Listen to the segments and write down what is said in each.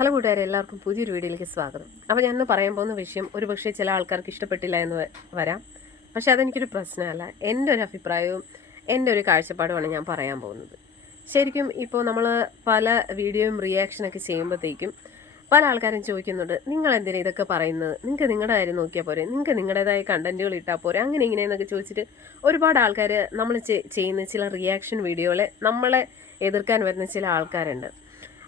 Hello കൂട്ടുകാരെ, എല്ലാവർക്കും പുതിയൊരു വീഡിയോയിലേക്ക് സ്വാഗതം. അപ്പോൾ ഞാനിന്ന് പറയാൻ പോകുന്ന വിഷയം ഒരുപക്ഷെ ചില ആൾക്കാർക്ക് ഇഷ്ടപ്പെട്ടില്ല എന്ന് വരാം. പക്ഷേ അതെനിക്കൊരു പ്രശ്നമല്ല. എൻ്റെ ഒരു അഭിപ്രായവും എൻ്റെ ഒരു കാഴ്ചപ്പാടുമാണ് ഞാൻ പറയാൻ പോകുന്നത്. ശരിക്കും ഇപ്പോൾ നമ്മൾ പല വീഡിയോയും റിയാക്ഷനൊക്കെ ചെയ്യുമ്പോഴത്തേക്കും പല ആൾക്കാരും ചോദിക്കുന്നുണ്ട്, നിങ്ങൾ എന്തിനാ ഇതൊക്കെ പറയുന്നത്? നിങ്ങൾക്ക് നിങ്ങളുടെ കാര്യം നോക്കിയാൽ പോരെ, നിങ്ങൾക്ക് നിങ്ങളുടേതായ കണ്ടൻറ്റുകൾ ഇട്ടാൽ പോരെ, അങ്ങനെ ഇങ്ങനെയെന്നൊക്കെ ചോദിച്ചിട്ട് ഒരുപാട് ആൾക്കാർ നമ്മൾ ചെയ്യുന്ന ചില റിയാക്ഷൻ വീഡിയോകളെ നമ്മളെ എതിർക്കാൻ വരുന്ന ചില ആൾക്കാരുണ്ട്.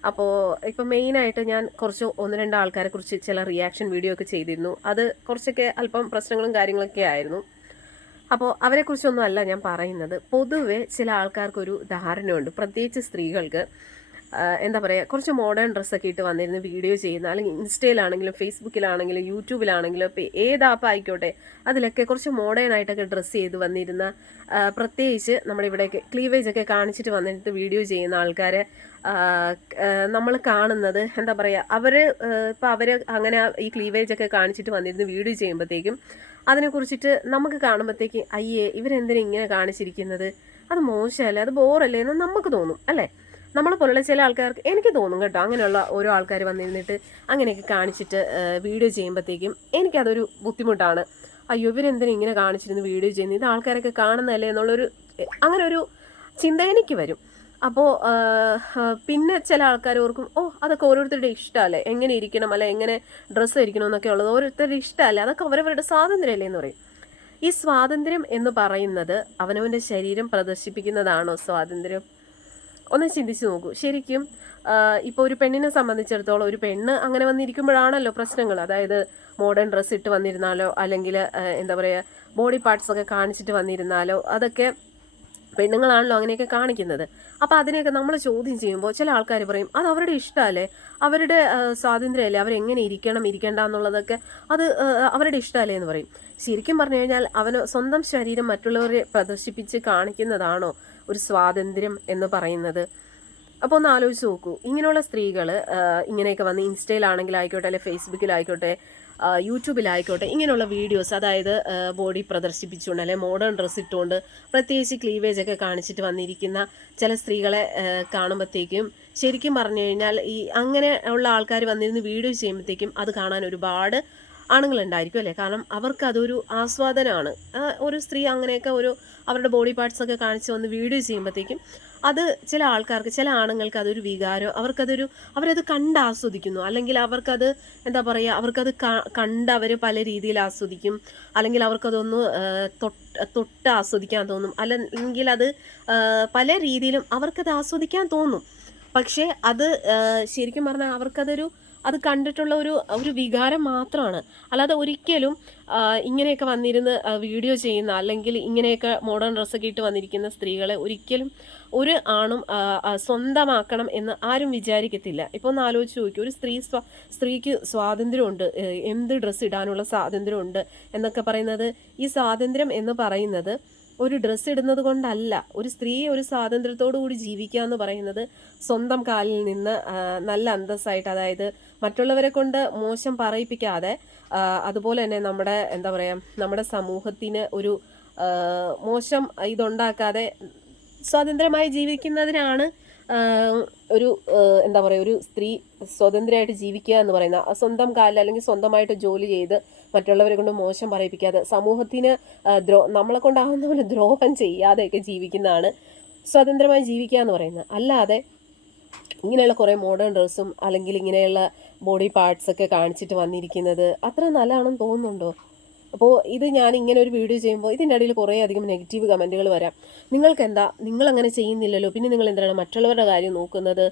അപ്പോൾ ഇപ്പോൾ മെയിനായിട്ട് ഞാൻ കുറച്ച് ഒന്ന് രണ്ട് ആൾക്കാരെ കുറിച്ച് ചില റിയാക്ഷൻ വീഡിയോ ഒക്കെ ചെയ്തിരുന്നു. അത് കുറച്ചൊക്കെ അല്പം പ്രശ്നങ്ങളും കാര്യങ്ങളൊക്കെ ആയിരുന്നു. അപ്പോൾ അവരെക്കുറിച്ചൊന്നും അല്ല ഞാൻ പറയുന്നത്. പൊതുവെ ചില ആൾക്കാർക്കൊരു ധാരണയുണ്ട്, പ്രത്യേകിച്ച് സ്ത്രീകൾക്ക് എന്താ പറയുക, കുറച്ച് മോഡേൺ ഡ്രസ്സൊക്കെ ഇട്ട് വന്നിരുന്ന് വീഡിയോ ചെയ്യുന്ന, അല്ലെങ്കിൽ ഇൻസ്റ്റയിലാണെങ്കിലും ഫേസ്ബുക്കിലാണെങ്കിലും യൂട്യൂബിലാണെങ്കിലും ഇപ്പോൾ ഏത് ആപ്പ് ആയിക്കോട്ടെ അതിലൊക്കെ കുറച്ച് മോഡേൺ ആയിട്ടൊക്കെ ഡ്രസ്സ് ചെയ്ത് വന്നിരുന്ന, പ്രത്യേകിച്ച് നമ്മുടെ ഇവിടെയൊക്കെ ക്ലീവേജൊക്കെ കാണിച്ചിട്ട് വന്നിട്ട് വീഡിയോ ചെയ്യുന്ന ആൾക്കാരെ നമ്മൾ കാണുന്നത് എന്താ പറയുക, ഇപ്പോൾ അവർ അങ്ങനെ ഈ ക്ലീവേജൊക്കെ കാണിച്ചിട്ട് വന്നിരുന്ന് വീഡിയോ ചെയ്യുമ്പോഴത്തേക്കും അതിനെക്കുറിച്ചിട്ട് നമുക്ക് കാണുമ്പോഴത്തേക്ക് അയ്യേ ഇവരെന്തിനാ ഇങ്ങനെ കാണിച്ചിരിക്കുന്നത്, അത് മോശമല്ലേ, അത് ബോറല്ലേ എന്ന് നമുക്ക് തോന്നും അല്ലേ. നമ്മളെ പോലുള്ള ചില ആൾക്കാർക്ക് എനിക്ക് തോന്നും കേട്ടോ, അങ്ങനെയുള്ള ഓരോ ആൾക്കാർ വന്നിരുന്നിട്ട് അങ്ങനെയൊക്കെ കാണിച്ചിട്ട് വീഡിയോ ചെയ്യുമ്പോഴത്തേക്കും എനിക്കതൊരു ബുദ്ധിമുട്ടാണ്. അയ്യോ ഇവരെന്തിനാ ഇങ്ങനെ കാണിച്ചിരുന്ന് വീഡിയോ ചെയ്യുന്നത്, ഇത് ആൾക്കാരൊക്കെ കാണുന്നതല്ലേ എന്നുള്ളൊരു അങ്ങനെ ഒരു ചിന്ത എനിക്ക് വരും. അപ്പോൾ പിന്നെ ചില ആൾക്കാർ ഓർക്കും, അതൊക്കെ ഓരോരുത്തരുടെ ഇഷ്ടമല്ലേ, എങ്ങനെ ഇരിക്കണം അല്ലെ എങ്ങനെ ഡ്രസ്സ് ധരിക്കണം എന്നൊക്കെ ഉള്ളത് ഓരോരുത്തരുടെ ഇഷ്ടമല്ലേ, അതൊക്കെ അവരവരുടെ സ്വാതന്ത്ര്യമല്ലേ എന്ന് പറയും. ഈ സ്വാതന്ത്ര്യം എന്ന് പറയുന്നത് അവനവൻ്റെ ശരീരം പ്രദർശിപ്പിക്കുന്നതാണോ സ്വാതന്ത്ര്യം? ഒന്ന് ചിന്തിച്ച് നോക്കൂ. ശരിക്കും ഇപ്പോൾ ഒരു പെണ്ണിനെ സംബന്ധിച്ചിടത്തോളം ഒരു പെണ്ണ് അങ്ങനെ വന്നിരിക്കുമ്പോഴാണല്ലോ പ്രശ്നങ്ങൾ. അതായത് മോഡേൺ ഡ്രസ്സ് ഇട്ട് വന്നിരുന്നാലോ, അല്ലെങ്കിൽ എന്താ പറയുക, ബോഡി പാർട്സൊക്കെ കാണിച്ചിട്ട് വന്നിരുന്നാലോ, അതൊക്കെ പെണ്ണുങ്ങളാണല്ലോ അങ്ങനെയൊക്കെ കാണിക്കുന്നത്. അപ്പോൾ അതിനെയൊക്കെ നമ്മൾ ചോദ്യം ചെയ്യുമ്പോൾ ചില ആൾക്കാർ പറയും അത് അവരുടെ ഇഷ്ടമല്ലേ, അവരുടെ സ്വാതന്ത്ര്യമല്ലേ, അവരെങ്ങനെ ഇരിക്കണം ഇരിക്കേണ്ട എന്നുള്ളതൊക്കെ അത് അവരുടെ ഇഷ്ടമല്ലേ എന്ന് പറയും. ശരിക്കും പറഞ്ഞു കഴിഞ്ഞാൽ അവന് സ്വന്തം ശരീരം മറ്റുള്ളവരെ പ്രദർശിപ്പിച്ച് കാണിക്കുന്നതാണോ ഒരു സ്വാതന്ത്ര്യം എന്ന് പറയുന്നത്? അപ്പോൾ ഒന്ന് ആലോചിച്ച് നോക്കൂ. ഇങ്ങനെയുള്ള സ്ത്രീകൾ ഇങ്ങനെയൊക്കെ വന്ന് ഇൻസ്റ്റയിലാണെങ്കിലായിക്കോട്ടെ, അല്ലെങ്കിൽ ഫേസ്ബുക്കിലായിക്കോട്ടെ, യൂട്യൂബിലായിക്കോട്ടെ, ഇങ്ങനെയുള്ള വീഡിയോസ്, അതായത് ബോഡി പ്രദർശിപ്പിച്ചുകൊണ്ട് അല്ലെങ്കിൽ മോഡേൺ ഡ്രസ്സ് ഇട്ടുകൊണ്ട് പ്രത്യേകിച്ച് ക്ലീവേജൊക്കെ കാണിച്ചിട്ട് വന്നിരിക്കുന്ന ചില സ്ത്രീകളെ കാണുമ്പോഴത്തേക്കും ശരിക്കും പറഞ്ഞു കഴിഞ്ഞാൽ ഈ അങ്ങനെ ഉള്ള ആൾക്കാർ വന്നിരുന്ന് വീഡിയോ ചെയ്യുമ്പോഴത്തേക്കും അത് കാണാൻ ഒരുപാട് ആണുങ്ങളുണ്ടായിരിക്കും അല്ലേ. കാരണം അവർക്ക് അതൊരു ആസ്വാദനമാണ്. ഒരു സ്ത്രീ അങ്ങനെയൊക്കെ അവരുടെ ബോഡി പാർട്സൊക്കെ കാണിച്ച് വന്ന് വീഡിയോ ചെയ്യുമ്പോഴത്തേക്കും അത് ചില ആൾക്കാർക്ക്, ചില ആണുങ്ങൾക്ക് അതൊരു വികാരം, അവരത് കണ്ട് ആസ്വദിക്കുന്നു. അല്ലെങ്കിൽ അവർക്കത് എന്താ പറയുക, അവർക്കത് കണ്ട് അവർ പല രീതിയിൽ ആസ്വദിക്കും. അല്ലെങ്കിൽ അവർക്കതൊന്ന് തൊട്ട് ആസ്വദിക്കാൻ തോന്നും. അല്ലെങ്കിൽ അത് പല രീതിയിലും അവർക്കത് ആസ്വദിക്കാൻ തോന്നും. പക്ഷേ അത് ശരിക്കും പറഞ്ഞാൽ അത് കണ്ടിട്ടുള്ള ഒരു വികാരം മാത്രമാണ്. അല്ലാതെ ഒരിക്കലും ഇങ്ങനെയൊക്കെ വന്നിരുന്ന് വീഡിയോ ചെയ്യുന്ന, അല്ലെങ്കിൽ ഇങ്ങനെയൊക്കെ മോഡേൺ ഡ്രസ്സൊക്കെ ഇട്ട് വന്നിരിക്കുന്ന സ്ത്രീകളെ ഒരിക്കലും ഒരു ആണും സ്വന്തമാക്കണം എന്ന് ആരും വിചാരിക്കത്തില്ല. ഇപ്പോൾ ഒന്ന് ആലോചിച്ച് നോക്കി, ഒരു സ്ത്രീക്ക് സ്വാതന്ത്ര്യമുണ്ട്, എന്ത് ഡ്രസ്സ് ഇടാനുള്ള സ്വാതന്ത്ര്യമുണ്ട് എന്നൊക്കെ പറയുന്നത്, ഈ സ്വാതന്ത്ര്യം എന്ന് പറയുന്നത് ഒരു ഡ്രസ്സ് ഇടുന്നത് കൊണ്ടല്ല. ഒരു സ്ത്രീ ഒരു സ്വാതന്ത്ര്യത്തോടു കൂടി ജീവിക്കുക എന്ന് പറയുന്നത് സ്വന്തം കാലിൽ നിന്ന് നല്ല അന്തസ്സായിട്ട്, അതായത് മറ്റുള്ളവരെ കൊണ്ട് മോശം പറയിപ്പിക്കാതെ, അതുപോലെ തന്നെ നമ്മുടെ എന്താ പറയുക, നമ്മുടെ സമൂഹത്തിന് ഒരു മോശം ഇതുണ്ടാക്കാതെ സ്വാതന്ത്ര്യമായി ജീവിക്കുന്നതിനാണ് ഒരു എന്താ പറയുക, ഒരു സ്ത്രീ സ്വതന്ത്രമായിട്ട് ജീവിക്കുക എന്ന് പറയുന്ന, സ്വന്തം കാലിൽ അല്ലെങ്കിൽ സ്വന്തമായിട്ട് ജോലി ചെയ്ത് മറ്റുള്ളവരെ കൊണ്ട് മോശം പറയിപ്പിക്കാതെ, സമൂഹത്തിന് നമ്മളെ കൊണ്ടാകുന്ന പോലെ ദ്രോഹം ചെയ്യാതെയൊക്കെ ജീവിക്കുന്നതാണ് സ്വതന്ത്രമായി ജീവിക്കുക എന്ന് പറയുന്നത്. അല്ലാതെ ഇങ്ങനെയുള്ള കുറേ മോഡേൺ ഡ്രസ്സും അല്ലെങ്കിൽ ഇങ്ങനെയുള്ള ബോഡി പാർട്സൊക്കെ കാണിച്ചിട്ട് വന്നിരിക്കുന്നത് അത്ര നല്ലതാണെന്ന് തോന്നുന്നുണ്ടോ? അപ്പോൾ ഇത് ഞാൻ ഇങ്ങനെ ഒരു വീഡിയോ ചെയ്യുമ്പോൾ ഇതിൻ്റെ ഇടയിൽ കുറേ അധികം നെഗറ്റീവ് കമൻറ്റുകൾ വരാം. നിങ്ങൾക്കെന്താ, നിങ്ങളങ്ങനെ ചെയ്യുന്നില്ലല്ലോ, പിന്നെ നിങ്ങൾ എന്തിനാണ് മറ്റുള്ളവരുടെ കാര്യം നോക്കുന്നത്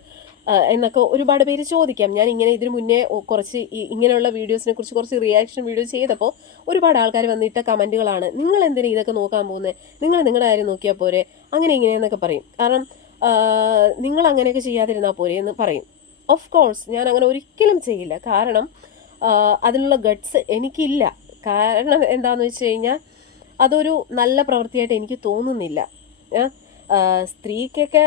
എന്നൊക്കെ ഒരുപാട് പേര് ചോദിക്കാം. ഞാൻ ഇതിനു മുന്നേ കുറച്ച് ഇങ്ങനെയുള്ള വീഡിയോസിനെ കുറിച്ച് കുറച്ച് റിയാക്ഷൻ വീഡിയോ ചെയ്തപ്പോൾ ഒരുപാട് ആൾക്കാർ വന്നിട്ട കമൻറ്റുകളാണ്, നിങ്ങൾ എന്തിനാണ് ഇതൊക്കെ നോക്കാൻ പോകുന്നത്, നിങ്ങൾ നിങ്ങളുടെ കാര്യം നോക്കിയാൽ പോരെ, അങ്ങനെ ഇങ്ങനെയെന്നൊക്കെ പറയും. കാരണം നിങ്ങൾ അങ്ങനെയൊക്കെ ചെയ്യാതിരുന്നാൽ പോരെ എന്ന് പറയും. ഓഫ് കോഴ്സ് ഞാൻ അങ്ങനെ ഒരിക്കലും ചെയ്യില്ല. കാരണം അതിനുള്ള ഗട്ട്സ് എനിക്കില്ല. കാരണം എന്താണെന്ന് വെച്ച് കഴിഞ്ഞാൽ അതൊരു നല്ല പ്രവൃത്തിയായിട്ട് എനിക്ക് തോന്നുന്നില്ല. സ്ത്രീക്കൊക്കെ,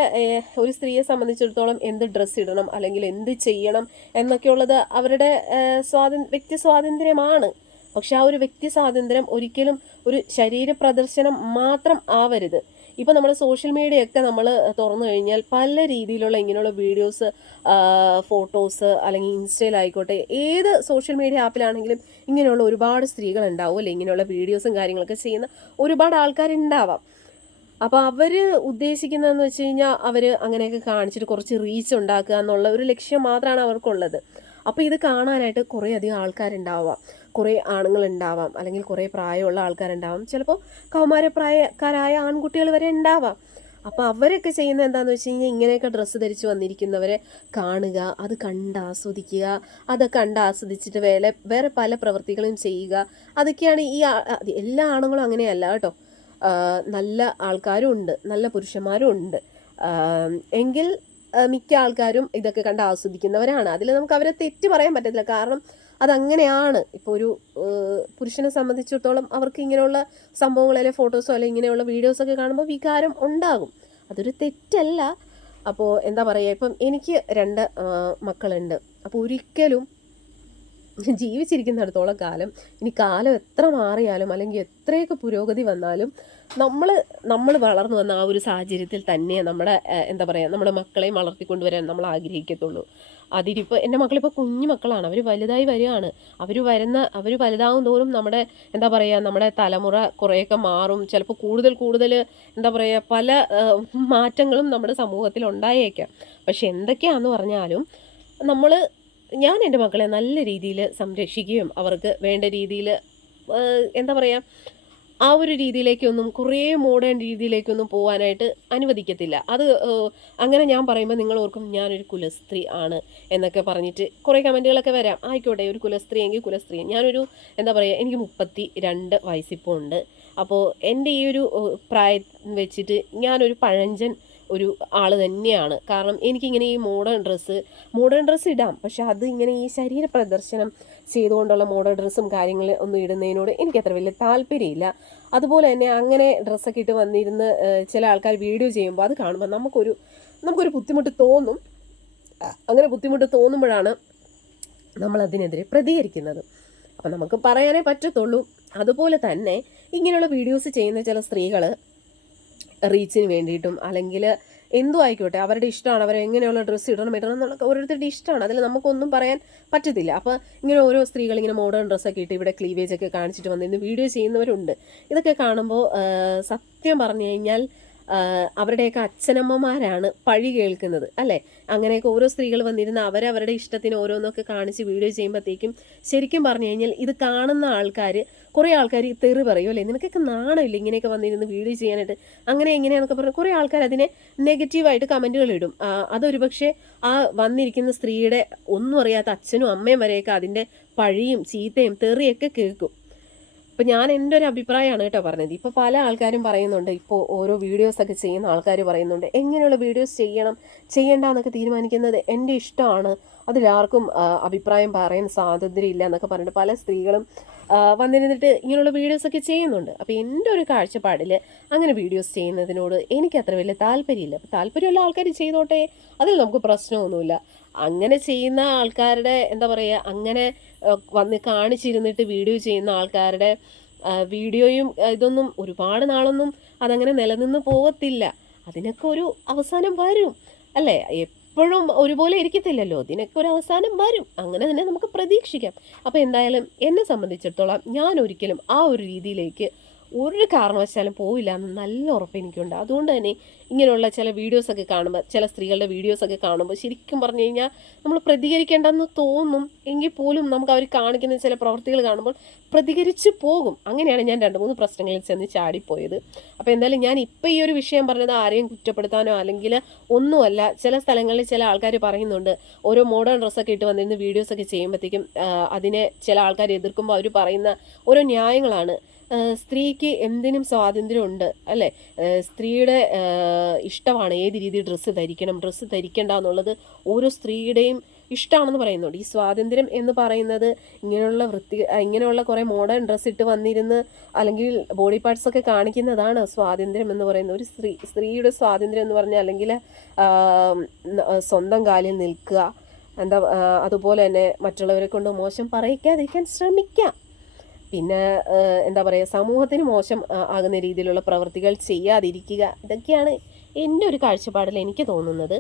ഒരു സ്ത്രീയെ സംബന്ധിച്ചിടത്തോളം എന്ത് ഡ്രസ്സ് ഇടണം അല്ലെങ്കിൽ എന്ത് ചെയ്യണം എന്നൊക്കെയുള്ളത് അവരുടെ വ്യക്തി സ്വാതന്ത്ര്യമാണ്. പക്ഷെ ആ ഒരു വ്യക്തി സ്വാതന്ത്ര്യം ഒരിക്കലും ഒരു ശരീര പ്രദർശനം മാത്രം ആവരുത്. ഇപ്പോൾ നമ്മുടെ സോഷ്യൽ മീഡിയയൊക്കെ നമ്മൾ തുറന്നു കഴിഞ്ഞാൽ പല രീതിയിലുള്ള ഇങ്ങനെയുള്ള വീഡിയോസ്, ഫോട്ടോസ്, അല്ലെങ്കിൽ ഇൻസ്റ്റയിലായിക്കോട്ടെ, ഏത് സോഷ്യൽ മീഡിയ ആപ്പിലാണെങ്കിലും ഇങ്ങനെയുള്ള ഒരുപാട് സ്ത്രീകളുണ്ടാവും അല്ലേ, ഇങ്ങനെയുള്ള വീഡിയോസും കാര്യങ്ങളൊക്കെ ചെയ്യുന്ന ഒരുപാട് ആൾക്കാരുണ്ടാവാം. അപ്പോൾ അവർ ഉദ്ദേശിക്കുന്നതെന്ന് വെച്ച് കഴിഞ്ഞാൽ അവർ അങ്ങനെയൊക്കെ കാണിച്ചിട്ട് കുറച്ച് റീച്ച് ഉണ്ടാക്കുക എന്നുള്ള ഒരു ലക്ഷ്യം മാത്രമാണ് അവർക്കുള്ളത്. അപ്പോൾ ഇത് കാണാനായിട്ട് കുറേ അധികം ആൾക്കാരുണ്ടാവാം, കുറേ ആണുങ്ങളുണ്ടാവാം, അല്ലെങ്കിൽ കുറേ പ്രായമുള്ള ആൾക്കാരുണ്ടാവാം, ചിലപ്പോൾ കൗമാരപ്രായക്കാരായ ആൺകുട്ടികൾ വരെ ഉണ്ടാവാം. അപ്പോൾ അവരൊക്കെ ചെയ്യുന്നത് എന്താണെന്ന് വെച്ച് കഴിഞ്ഞാൽ ഇങ്ങനെയൊക്കെ ഡ്രസ്സ് ധരിച്ച് വന്നിരിക്കുന്നവരെ കാണുക, അത് കണ്ടാസ്വദിക്കുക, അത് കണ്ടാസ്വദിച്ചിട്ട് വേറെ പല പ്രവൃത്തികളും ചെയ്യുക. അതൊക്കെയാണ് എല്ലാ ആണുങ്ങളും അങ്ങനെയല്ല കേട്ടോ. നല്ല ആൾക്കാരും ഉണ്ട്, നല്ല പുരുഷന്മാരും ഉണ്ട്. എങ്കിൽ മിക്ക ആൾക്കാരും ഇതൊക്കെ കണ്ട് ആസ്വദിക്കുന്നവരാണ്. അതിൽ നമുക്ക് അവരെ തെറ്റ് പറയാൻ പറ്റത്തില്ല, കാരണം അതങ്ങനെയാണ്. ഇപ്പോൾ ഒരു പുരുഷനെ സംബന്ധിച്ചിടത്തോളം അവർക്ക് ഇങ്ങനെയുള്ള സംഭവങ്ങൾ, അല്ലെങ്കിൽ ഫോട്ടോസോ അല്ലെങ്കിൽ ഇങ്ങനെയുള്ള വീഡിയോസൊക്കെ കാണുമ്പോൾ വികാരം ഉണ്ടാകും. അതൊരു തെറ്റല്ല. അപ്പോൾ എന്താ പറയുക, ഇപ്പം എനിക്ക് 2 മക്കളുണ്ട്. അപ്പോൾ ഒരിക്കലും ജീവിച്ചിരിക്കുന്നിടത്തോളം കാലം, ഇനി കാലം എത്ര മാറിയാലും അല്ലെങ്കിൽ എത്രയൊക്കെ പുരോഗതി വന്നാലും നമ്മൾ വളർന്നു വന്ന ആ ഒരു സാഹചര്യത്തിൽ തന്നെ നമ്മുടെ എന്താ പറയുക, നമ്മുടെ മക്കളെയും വളർത്തിക്കൊണ്ടുവരാൻ നമ്മൾ ആഗ്രഹിക്കത്തുള്ളൂ. അതിലിപ്പോൾ എൻ്റെ മക്കളിപ്പോൾ കുഞ്ഞു മക്കളാണ്, അവർ വലുതായി വരികയാണ്. അവർ വലുതാവും തോറും നമ്മുടെ എന്താ പറയുക, നമ്മുടെ തലമുറ കുറേയൊക്കെ മാറും. ചിലപ്പോൾ കൂടുതൽ എന്താ പറയുക, പല മാറ്റങ്ങളും നമ്മുടെ സമൂഹത്തിൽ ഉണ്ടായേക്കാം. പക്ഷെ എന്തൊക്കെയാണെന്ന് പറഞ്ഞാലും ഞാൻ എൻ്റെ മക്കളെ നല്ല രീതിയിൽ സംരക്ഷിക്കുകയും അവർക്ക് വേണ്ട രീതിയിൽ എന്താ പറയുക, ആ ഒരു രീതിയിലേക്കൊന്നും, കുറേ മോഡേൺ രീതിയിലേക്കൊന്നും പോകാനായിട്ട് അനുവദിക്കത്തില്ല. അത് അങ്ങനെ ഞാൻ പറയുമ്പോൾ നിങ്ങൾ ഓർക്കും ഞാനൊരു കുലസ്ത്രീ ആണ് എന്നൊക്കെ പറഞ്ഞിട്ട് കുറേ കമൻറ്റുകളൊക്കെ വരാം. ആയിക്കോട്ടെ, ഒരു കുലസ്ത്രീ എങ്കിൽ കുലസ്ത്രീ. ഞാനൊരു എന്താ പറയുക, എനിക്ക് 32 വയസ്സിപ്പോൾ ഉണ്ട്. അപ്പോൾ എൻ്റെ ഈ ഒരു പ്രായം വെച്ചിട്ട് ഞാനൊരു പഴഞ്ചൻ ഒരു ആൾ തന്നെയാണ്. കാരണം എനിക്കിങ്ങനെ ഈ മോഡേൺ ഡ്രസ്സ് ഇടാം, പക്ഷെ അത് ഇങ്ങനെ ഈ ശരീര പ്രദർശനം ചെയ്തുകൊണ്ടുള്ള മോഡേൺ ഡ്രസ്സും കാര്യങ്ങൾ ഒന്നും ഇടുന്നതിനോട് എനിക്ക് അത്ര വലിയ താല്പര്യമില്ല. അതുപോലെ തന്നെ അങ്ങനെ ഡ്രസ്സൊക്കെ ഇട്ട് വന്നിരുന്ന് ചില ആൾക്കാർ വീഡിയോ ചെയ്യുമ്പോൾ അത് കാണുമ്പോൾ നമുക്കൊരു ബുദ്ധിമുട്ട് തോന്നും. അങ്ങനെ ബുദ്ധിമുട്ട് തോന്നുമ്പോഴാണ് നമ്മളതിനെതിരെ പ്രതികരിക്കുന്നത്. അപ്പം നമുക്ക് പറയാനേ പറ്റത്തുള്ളൂ. അതുപോലെ തന്നെ ഇങ്ങനെയുള്ള വീഡിയോസ് ചെയ്യുന്ന ചില സ്ത്രീകൾ റീച്ചിന് വേണ്ടിയിട്ടും അല്ലെങ്കിൽ എന്തും ആയിക്കോട്ടെ, അവരുടെ ഇഷ്ടമാണ്, അവരെങ്ങനെയുള്ള ഡ്രസ്സ് ഇടണം എന്നുള്ള ഓരോരുത്തരുടെ ഇഷ്ടമാണ്. അതിൽ നമുക്കൊന്നും പറയാൻ പറ്റത്തില്ല. അപ്പോൾ ഇങ്ങനെ ഓരോ സ്ത്രീകൾ ഇങ്ങനെ മോഡേൺ ഡ്രസ്സൊക്കെ ഇട്ട് ഇവിടെ ക്ലീവേജൊക്കെ കാണിച്ചിട്ട് വന്നിരുന്ന് വീഡിയോ ചെയ്യുന്നവരുണ്ട്. ഇതൊക്കെ കാണുമ്പോൾ സത്യം പറഞ്ഞു കഴിഞ്ഞാൽ അവരുടെയൊക്കെ അച്ഛനമ്മമാരാണ് പഴി കേൾക്കുന്നത് അല്ലേ. അങ്ങനെയൊക്കെ ഓരോ സ്ത്രീകൾ വന്നിരുന്ന് അവരവരുടെ ഇഷ്ടത്തിന് ഓരോന്നൊക്കെ കാണിച്ച് വീഡിയോ ചെയ്യുമ്പോഴത്തേക്കും ശരിക്കും പറഞ്ഞു കഴിഞ്ഞാൽ ഇത് കാണുന്ന കുറേ ആൾക്കാർ തെറി പറയും അല്ലേ, നിനക്കൊക്കെ നാണമില്ല ഇങ്ങനെയൊക്കെ വന്നിരുന്ന് വീഡിയോ ചെയ്യാനായിട്ട്, അങ്ങനെ എങ്ങനെയാണെന്നൊക്കെ പറഞ്ഞ് കുറേ ആൾക്കാർ അതിനെ നെഗറ്റീവായിട്ട് കമൻറ്റുകൾ ഇടും. അതൊരു പക്ഷേ ആ വന്നിരിക്കുന്ന സ്ത്രീയുടെ ഒന്നും അറിയാത്ത അച്ഛനും അമ്മയും വരെയൊക്കെ അതിൻ്റെ പഴിയും ചീത്തയും തെറിയൊക്കെ കേൾക്കും. ഇപ്പം ഞാൻ എൻ്റെ ഒരു അഭിപ്രായമാണ് കേട്ടോ പറഞ്ഞത്. ഇപ്പോൾ പല ആൾക്കാരും പറയുന്നുണ്ട്, ഇപ്പോൾ ഓരോ വീഡിയോസൊക്കെ ചെയ്യുന്ന ആൾക്കാർ പറയുന്നുണ്ട് എങ്ങനെയുള്ള വീഡിയോസ് ചെയ്യണ്ട എന്നൊക്കെ തീരുമാനിക്കുന്നത് എൻ്റെ ഇഷ്ടമാണ്, അതിലാർക്കും അഭിപ്രായം പറയാൻ സ്വാതന്ത്ര്യമില്ല എന്നൊക്കെ പറഞ്ഞിട്ട് പല സ്ത്രീകളും വന്നിരുന്നിട്ട് ഇങ്ങനെയുള്ള വീഡിയോസൊക്കെ ചെയ്യുന്നുണ്ട്. അപ്പോൾ എൻ്റെ ഒരു കാഴ്ചപ്പാടിൽ അങ്ങനെ വീഡിയോസ് ചെയ്യുന്നതിനോട് എനിക്ക് അത്ര വലിയ താല്പര്യമില്ല. അപ്പോൾ താല്പര്യമുള്ള ആൾക്കാർ ചെയ്തോട്ടെ, അതിൽ നമുക്ക് പ്രശ്നമൊന്നുമില്ല. അങ്ങനെ ചെയ്യുന്ന ആൾക്കാരുടെ എന്താ പറയുക, അങ്ങനെ വന്ന് കാണിച്ചിരുന്നിട്ട് വീഡിയോ ചെയ്യുന്ന ആൾക്കാരുടെ വീഡിയോയും ഇതൊന്നും ഒരുപാട് നാളൊന്നും അതങ്ങനെ നിലനിന്ന് പോകത്തില്ല. അതിനൊക്കെ ഒരു അവസാനം വരും അല്ലേ. എപ്പോഴും ഒരുപോലെ ഇരിക്കത്തില്ലല്ലോ, ഇതിനൊക്കെ ഒരു അവസാനം വരും. അങ്ങനെ തന്നെ നമുക്ക് പ്രതീക്ഷിക്കാം. അപ്പോൾ എന്തായാലും എന്നെ സംബന്ധിച്ചിടത്തോളം ഞാൻ ഒരിക്കലും ആ ഒരു രീതിയിലേക്ക് ഒരു കാരണവശാലും പോവില്ല എന്ന് നല്ല ഉറപ്പ് എനിക്കുണ്ട്. അതുകൊണ്ട് തന്നെ ഇങ്ങനെയുള്ള ചില വീഡിയോസൊക്കെ കാണുമ്പോൾ, ചില സ്ത്രീകളുടെ വീഡിയോസൊക്കെ കാണുമ്പോൾ ശരിക്കും പറഞ്ഞു കഴിഞ്ഞാൽ നമ്മൾ പ്രതികരിക്കേണ്ടെന്ന് തോന്നും. എങ്കിൽ പോലും നമുക്ക് അവർ കാണിക്കുന്ന ചില പ്രവൃത്തികൾ കാണുമ്പോൾ പ്രതികരിച്ച് പോകും. അങ്ങനെയാണ് ഞാൻ 2-3 പ്രശ്നങ്ങളിൽ ചെന്ന് ചാടിപ്പോയത്. അപ്പോൾ എന്തായാലും ഞാൻ ഇപ്പോൾ ഈ ഒരു വിഷയം പറഞ്ഞത് ആരെയും കുറ്റപ്പെടുത്താനോ അല്ലെങ്കിൽ ഒന്നുമല്ല. ചില സ്ഥലങ്ങളിൽ ചില ആൾക്കാർ പറയുന്നുണ്ട്, ഓരോ മോഡേൺ ഡ്രസ്സൊക്കെ ഇട്ട് വന്നിരുന്ന് വീഡിയോസൊക്കെ ചെയ്യുമ്പോഴത്തേക്കും അതിനെ ചില ആൾക്കാർ എതിർക്കുമ്പോൾ അവർ പറയുന്ന ഓരോ ന്യായങ്ങളാണ്. സ്ത്രീക്ക് എന്തിനും സ്വാതന്ത്ര്യമുണ്ട് അല്ലേ, സ്ത്രീയുടെ ഇഷ്ടമാണ് ഏത് രീതിയിൽ ഡ്രസ്സ് ധരിക്കണ്ട എന്നുള്ളത് ഓരോ സ്ത്രീയുടെയും ഇഷ്ടമാണെന്ന് പറയുന്നുണ്ട്. ഈ സ്വാതന്ത്ര്യം എന്ന് പറയുന്നത് ഇങ്ങനെയുള്ള കുറേ മോഡേൺ ഡ്രസ്സ് ഇട്ട് വന്നിരുന്ന് അല്ലെങ്കിൽ ബോഡി പാർട്സൊക്കെ കാണിക്കുന്നതാണ് സ്വാതന്ത്ര്യം എന്ന് പറയുന്നത്. ഒരു സ്ത്രീയുടെ സ്വാതന്ത്ര്യം എന്ന് പറഞ്ഞാൽ അല്ലെങ്കിൽ സ്വന്തം കാലിൽ നിൽക്കുക, അതുപോലെ തന്നെ മറ്റുള്ളവരെ കൊണ്ട് മോശം പറയിക്കാതിരിക്കാൻ ശ്രമിക്കാം. പിന്നെ എന്താ പറയുക, സമൂഹത്തിന് മോശം ആകുന്ന രീതിയിലുള്ള പ്രവൃത്തികൾ ചെയ്യാതിരിക്കുക. ഇതൊക്കെയാണ് എൻ്റെ ഒരു കാഴ്ചപ്പാടിൽ എനിക്ക് തോന്നുന്നത്.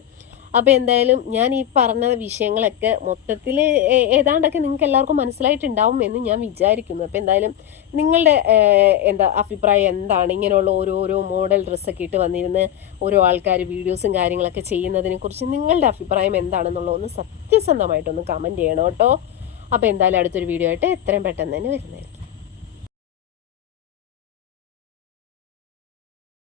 അപ്പോൾ എന്തായാലും ഞാൻ ഈ പറഞ്ഞ വിഷയങ്ങളൊക്കെ മൊത്തത്തിൽ ഏതാണ്ടൊക്കെ നിങ്ങൾക്ക് എല്ലാവർക്കും മനസ്സിലായിട്ടുണ്ടാവും എന്ന് ഞാൻ വിചാരിക്കുന്നു. അപ്പോൾ എന്തായാലും നിങ്ങളുടെ എന്താ അഭിപ്രായം എന്താണ്? ഇങ്ങനെയുള്ള ഓരോരോ മോഡൽ ഡ്രസ്സൊക്കെ ഇട്ട് വന്നിരുന്ന് ഓരോ ആൾക്കാർ വീഡിയോസും കാര്യങ്ങളൊക്കെ ചെയ്യുന്നതിനെക്കുറിച്ച് നിങ്ങളുടെ അഭിപ്രായം എന്താണെന്നുള്ളതൊന്ന് സത്യസന്ധമായിട്ടൊന്ന് കമൻറ്റ് ചെയ്യണം കേട്ടോ. അപ്പോൾ എന്തായാലും അടുത്തൊരു വീഡിയോ ആയിട്ട് എത്രയും പെട്ടെന്ന് തന്നെ വരുന്നതായിരിക്കും.